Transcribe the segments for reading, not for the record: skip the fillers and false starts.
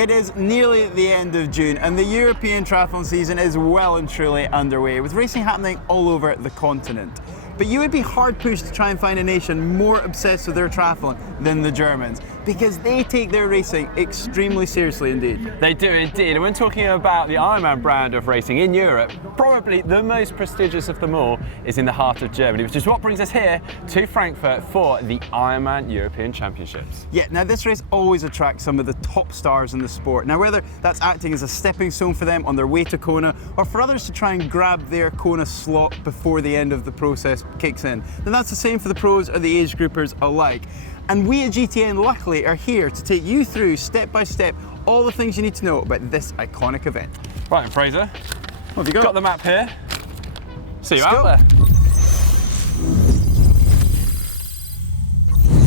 It is nearly the end of June and the European triathlon season is well and truly underway, with racing happening all over the continent. But you would be hard pushed to try and find a nation more obsessed with their triathlon than the Germans, because they take their racing extremely seriously indeed. They do indeed, and when talking about the Ironman brand of racing in Europe, probably the most prestigious of them all is in the heart of Germany, which is what brings us here to Frankfurt for the Ironman European Championships. Yeah, now this race always attracts some of the top stars in the sport. Now whether that's acting as a stepping stone for them on their way to Kona, or for others to try and grab their Kona slot before the end of the process kicks in, then that's the same for the pros or the age groupers alike. And we at GTN luckily are here to take you through step by step all the things you need to know about this iconic event. Right, and Fraser, what have you got the map here. See you Let's out go. there.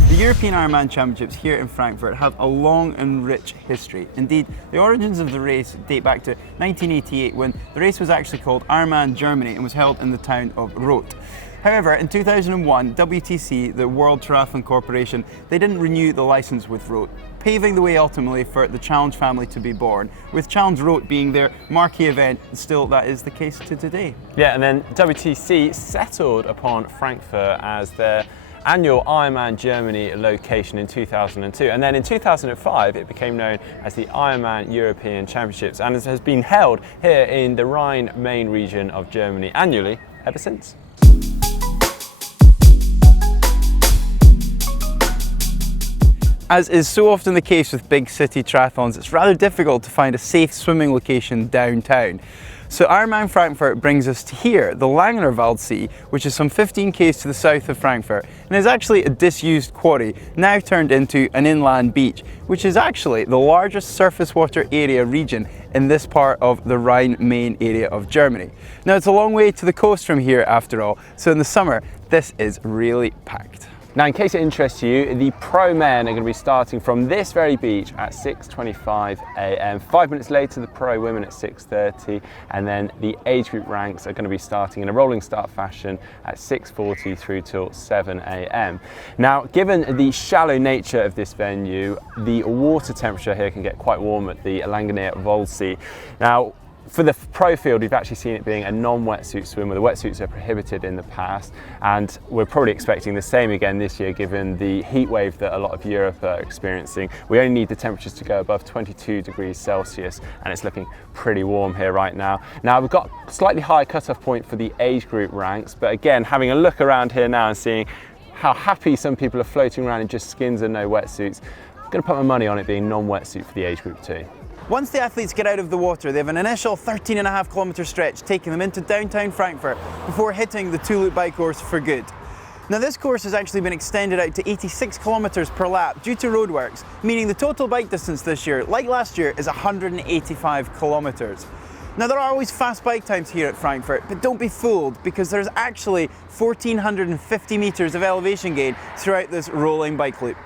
The European Ironman Championships here in Frankfurt have a long and rich history. Indeed, the origins of the race date back to 1988, when the race was actually called Ironman Germany and was held in the town of Roth. However, in 2001, WTC, the World Triathlon Corporation, they didn't renew the license with Roth, paving the way ultimately for the Challenge family to be born, with Challenge Roth being their marquee event. Still, that is the case to today. Yeah, and then WTC settled upon Frankfurt as their annual Ironman Germany location in 2002, and then in 2005 it became known as the Ironman European Championships, and it has been held here in the Rhine-Main region of Germany annually ever since. As is so often the case with big city triathlons, it's rather difficult to find a safe swimming location downtown. So Ironman Frankfurt brings us to here, the Langenerwald Sea, which is some 15 k's to the south of Frankfurt, and is actually a disused quarry, now turned into an inland beach, which is actually the largest surface water area region in this part of the Rhine-Main area of Germany. Now it's a long way to the coast from here after all, so in the summer this is really packed. Now, in case it interests you, the pro men are going to be starting from this very beach at 6:25 a.m. 5 minutes later, the pro women at 6:30, and then the age group ranks are going to be starting in a rolling start fashion at 6:40 through till 7 a.m. Now, given the shallow nature of this venue, the water temperature here can get quite warm at the Langenerwald Sea. Now, for the pro field, we've actually seen it being a non-wetsuit swim, where the wetsuits are prohibited in the past, and we're probably expecting the same again this year given the heat wave that a lot of Europe are experiencing. We only need the temperatures to go above 22 degrees Celsius, and it's looking pretty warm here right now. Now, we've got a slightly higher cutoff point for the age group ranks, but again, having a look around here now and seeing how happy some people are floating around in just skins and no wetsuits, I'm going to put my money on it being non-wetsuit for the age group too. Once the athletes get out of the water, they have an initial 13.5 kilometre stretch taking them into downtown Frankfurt before hitting the two-loop bike course for good. Now this course has actually been extended out to 86 kilometres per lap due to roadworks, meaning the total bike distance this year, like last year, is 185 kilometres. Now there are always fast bike times here at Frankfurt, but don't be fooled, because there's actually 1,450 metres of elevation gain throughout this rolling bike loop.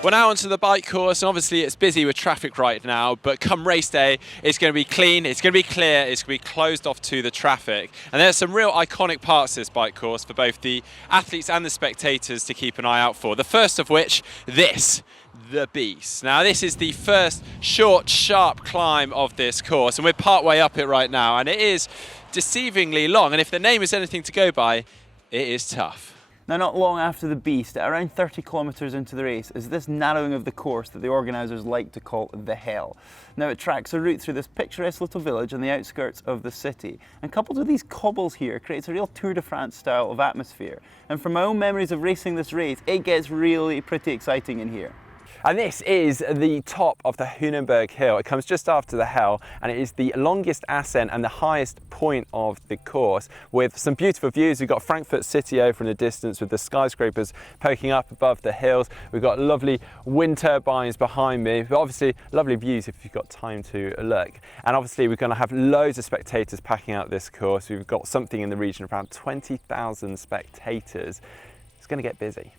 We're now onto the bike course, and obviously it's busy with traffic right now, but come race day, it's going to be clean, it's going to be clear, it's going to be closed off to the traffic. And there's some real iconic parts of this bike course for both the athletes and the spectators to keep an eye out for. The first of which, the Beast. Now this is the first short, sharp climb of this course, and we're part way up it right now, and it is deceivingly long, and if the name is anything to go by, it is tough. Now, not long after the Beast, at around 30 kilometres into the race, is this narrowing of the course that the organisers like to call the Hell. Now, it tracks a route through this picturesque little village on the outskirts of the city, and coupled with these cobbles here, creates a real Tour de France style of atmosphere. And from my own memories of racing this race, it gets really pretty exciting in here. And this is the top of the Hunenberg Hill. It comes just after the Hell, and it is the longest ascent and the highest point of the course, with some beautiful views. We've got Frankfurt City over in the distance with the skyscrapers poking up above the hills. We've got lovely wind turbines behind me, but obviously lovely views if you've got time to look. And obviously we're going to have loads of spectators packing out this course. We've got something in the region of around 20,000 spectators. It's going to get busy.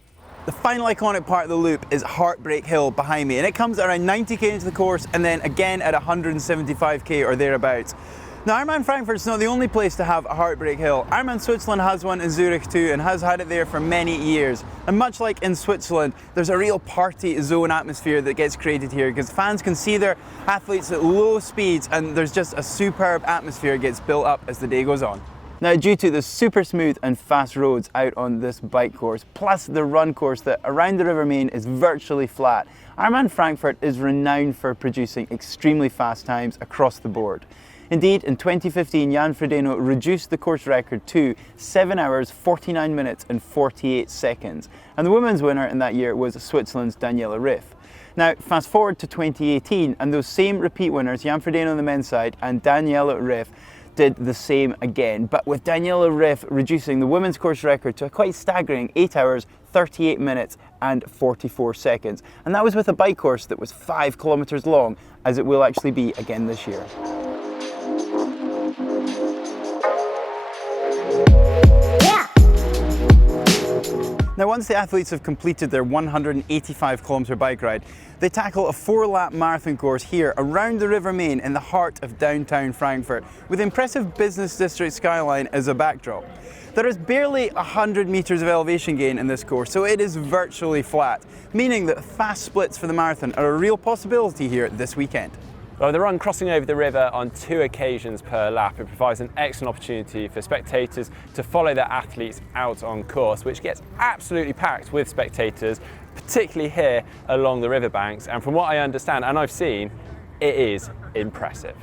The final iconic part of the loop is Heartbreak Hill behind me, and it comes around 90k into the course and then again at 175k or thereabouts. Now, Ironman Frankfurt's not the only place to have a heartbreak hill. Ironman Switzerland has one in Zurich too, and has had it there for many years. And much like in Switzerland, there's a real party zone atmosphere that gets created here because fans can see their athletes at low speeds, and there's just a superb atmosphere that gets built up as the day goes on. Now, due to the super smooth and fast roads out on this bike course, plus the run course that around the River Main is virtually flat, Ironman Frankfurt is renowned for producing extremely fast times across the board. Indeed, in 2015, Jan Frodeno reduced the course record to 7 hours, 49 minutes and 48 seconds. And the women's winner in that year was Switzerland's Daniela Ryf. Now, fast forward to 2018, and those same repeat winners, Jan Frodeno on the men's side and Daniela Ryf, did the same again, but with Daniela Ryf reducing the women's course record to a quite staggering 8 hours, 38 minutes and 44 seconds. And that was with a bike course that was 5 kilometers long, as it will actually be again this year. Now, once the athletes have completed their 185-kilometre bike ride, they tackle a 4-lap marathon course here around the River Main in the heart of downtown Frankfurt, with impressive business district skyline as a backdrop. There is barely 100 metres of elevation gain in this course, so it is virtually flat, meaning that fast splits for the marathon are a real possibility here this weekend. Well, the run crossing over the river on 2 occasions per lap, it provides an excellent opportunity for spectators to follow their athletes out on course, which gets absolutely packed with spectators, particularly here along the riverbanks. And from what I understand, and I've seen, it is impressive.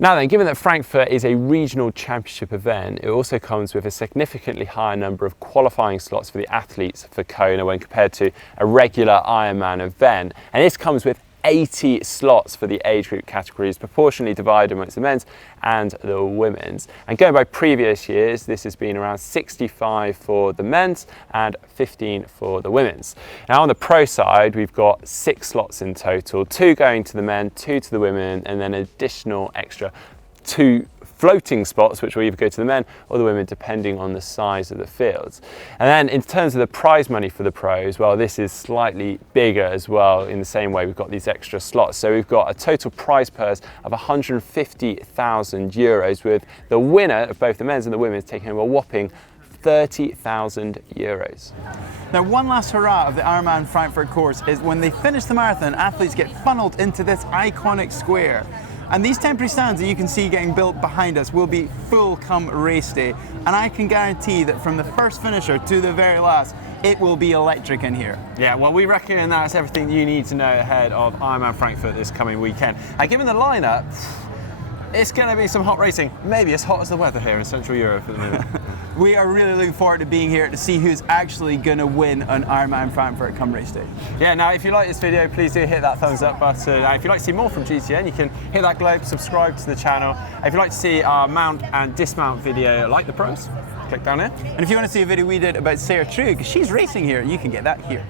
Now then, given that Frankfurt is a regional championship event, it also comes with a significantly higher number of qualifying slots for the athletes for Kona when compared to a regular Ironman event. And this comes with 80 slots for the age group categories, proportionally divided amongst the men's and the women's. And going by previous years, this has been around 65 for the men's and 15 for the women's. Now on the pro side, we've got 6 slots in total, 2 going to the men, 2 to the women, and then additional extra 2 floating spots, which will either go to the men or the women, depending on the size of the fields. And then in terms of the prize money for the pros, well, this is slightly bigger as well. In the same way, we've got these extra slots. So we've got a total prize purse of 150,000 euros, with the winner of both the men's and the women's taking home a whopping 30,000 euros. Now, one last hurrah of the Ironman Frankfurt course is when they finish the marathon, athletes get funneled into this iconic square. And these temporary stands that you can see getting built behind us will be full come race day. And I can guarantee that from the first finisher to the very last, it will be electric in here. Yeah, well, we reckon that's everything you need to know ahead of Ironman Frankfurt this coming weekend. And given the lineup, it's going to be some hot racing. Maybe as hot as the weather here in Central Europe at the minute. We are really looking forward to being here to see who's actually going to win on Ironman Frankfurt come race day. Yeah, now if you like this video, please do hit that thumbs up button. And if you'd like to see more from GTN, you can hit that globe, subscribe to the channel. If you'd like to see our mount and dismount video like the pros, click down here. And if you want to see a video we did about Sarah True, because she's racing here, you can get that here.